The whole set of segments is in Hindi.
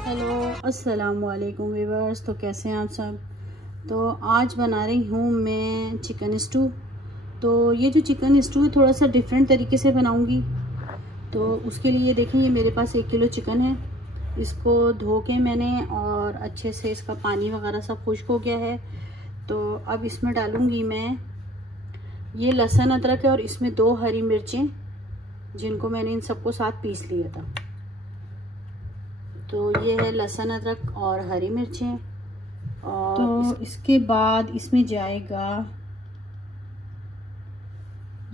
हेलो अस्सलाम वालेकुम व्यूअर्स। तो कैसे हैं आप सब। तो आज बना रही हूँ मैं चिकन स्टू। तो ये जो चिकन स्टू है थोड़ा सा डिफरेंट तरीके से बनाऊँगी। तो उसके लिए देखें, ये मेरे पास 1 किलो चिकन है। इसको धो के मैंने और अच्छे से इसका पानी वगैरह सब खुश्क हो गया है। तो अब इसमें डालूँगी मैं ये लहसुन अदरक है और इसमें 2 हरी मिर्चें, जिनको मैंने इन सबको साथ पीस लिया था। तो ये है लहसुन अदरक और हरी मिर्चें। और तो इसके बाद इसमें जाएगा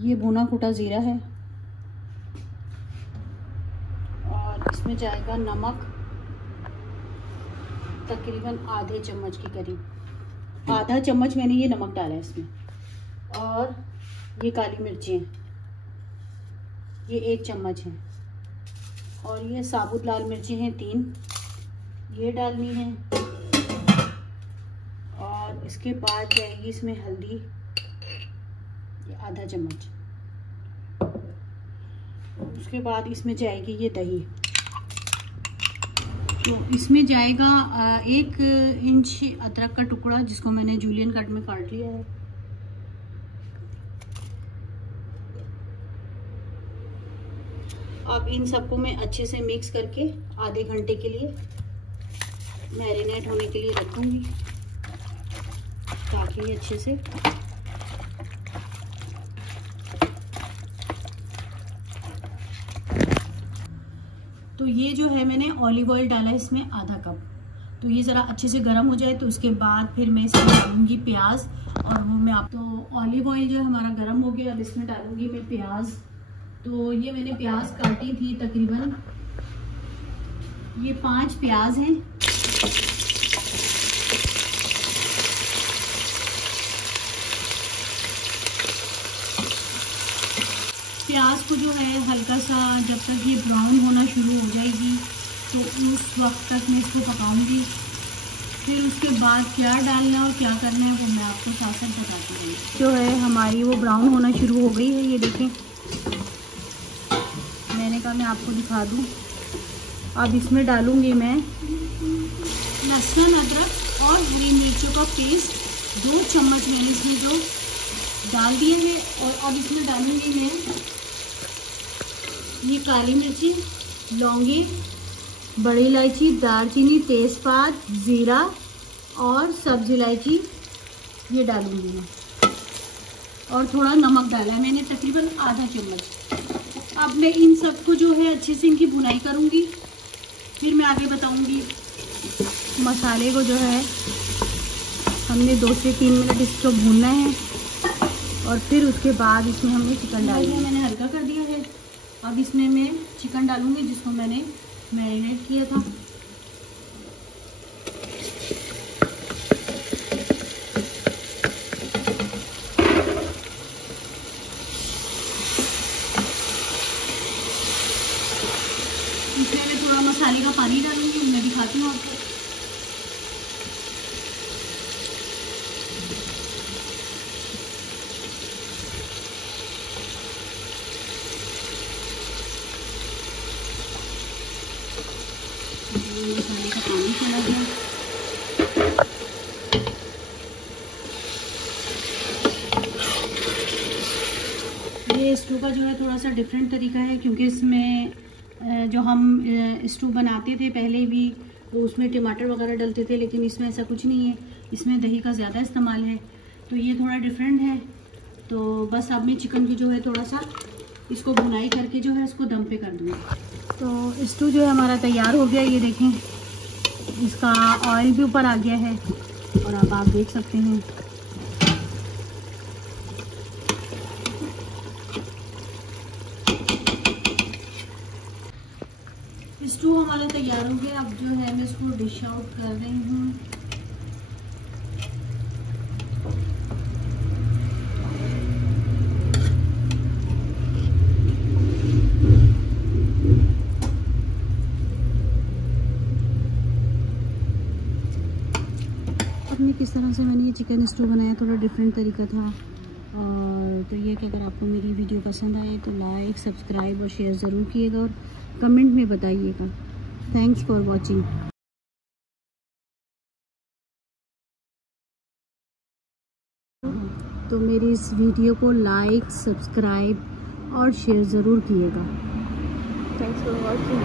ये भुना कुटा ज़ीरा है और इसमें जाएगा नमक, तकरीबन आधे चम्मच के करीब, आधा चम्मच मैंने ये नमक डाला है इसमें। और ये काली मिर्चें ये 1 चम्मच है। और ये साबुत लाल मिर्ची हैं 3, ये डालनी है। और इसके बाद जाएगी इसमें हल्दी, ये आधा चम्मच। उसके बाद इसमें जाएगी ये दही। तो इसमें जाएगा 1 इंच अदरक का टुकड़ा, जिसको मैंने जूलियन कट में काट लिया है। अब इन सबको मैं अच्छे से मिक्स करके आधे घंटे के लिए मैरिनेट होने के लिए रखूंगी, ताकि ये अच्छे से तो ये जो है मैंने ऑलिव ऑयल डाला है इसमें आधा कप। तो ये ज़रा अच्छे से गर्म हो जाए तो उसके बाद फिर मैं इसमें डालूंगी प्याज। और वो मैं आप तो ऑलिव ऑयल जो है हमारा गर्म हो गया। अब इसमें डालूंगी मैं प्याज। तो ये मैंने प्याज काटी थी, तकरीबन ये 5 प्याज हैं। प्याज को जो है हल्का सा जब तक ये ब्राउन होना शुरू हो जाएगी तो उस वक्त तक मैं इसको पकाऊंगी। फिर उसके बाद क्या डालना और क्या करना है वो मैं आपको साथ साथ बताती हूँ। जो है हमारी वो ब्राउन होना शुरू हो गई है, ये देखें। मैंने कहा मैं आपको दिखा दूँ। अब इसमें डालूंगी मैं लहसुन अदरक और हरी मिर्चों का पेस्ट 2 चम्मच मैंने इसमें जो डाल दिया है। और अब इसमें डालूंगी मैं ये काली मिर्ची, लौंगे, बड़ी इलायची, दालचीनी, तेज़पात, ज़ीरा और सब्ज़ इलायची, ये डालूंगी मैं। और थोड़ा नमक डाला है मैंने, तकरीबन आधा चम्मच। अब मैं इन सबको जो है अच्छे से इनकी भुनाई करूंगी, फिर मैं आगे बताऊंगी। मसाले को जो है हमने 2 से 3 मिनट इसको भूनना है और फिर उसके बाद इसमें हमने चिकन डाल दिया। मैंने हल्का कर दिया है। अब इसमें मैं चिकन डालूंगी जिसको मैंने मैरिनेट किया था। इसमें मैं थोड़ा मसाले का पानी डालूंगी, मैं दिखाती हूँ आपको। मसाले का पानी चला गया। ये स्टू का जो है थोड़ा सा डिफरेंट तरीका है, क्योंकि इसमें जो हम स्टू बनाते थे पहले भी तो उसमें टमाटर वगैरह डलते थे, लेकिन इसमें ऐसा कुछ नहीं है। इसमें दही का ज़्यादा इस्तेमाल है, तो ये थोड़ा डिफरेंट है। तो बस अब मैं चिकन की जो है थोड़ा सा इसको भुनाई करके जो है इसको दम पे कर दूँगी। तो स्टू जो है हमारा तैयार हो गया। ये देखें, इसका ऑयल भी ऊपर आ गया है और अब आप देख सकते हैं। स्टू हमारा तैयार हो गया। अब जो है मैं इसको डिश आउट कर रही हूँ। में किस तरह से मैंने ये चिकन स्टू बनाया, थोड़ा डिफरेंट तरीका था। और तो ये कि अगर आपको मेरी वीडियो पसंद आए तो लाइक, सब्सक्राइब और शेयर ज़रूर कीजिएगा और कमेंट में बताइएगा। Thanks for watching. तो मेरी इस वीडियो को लाइक, सब्सक्राइब और शेयर ज़रूर कीजिएगा। Thanks for watching.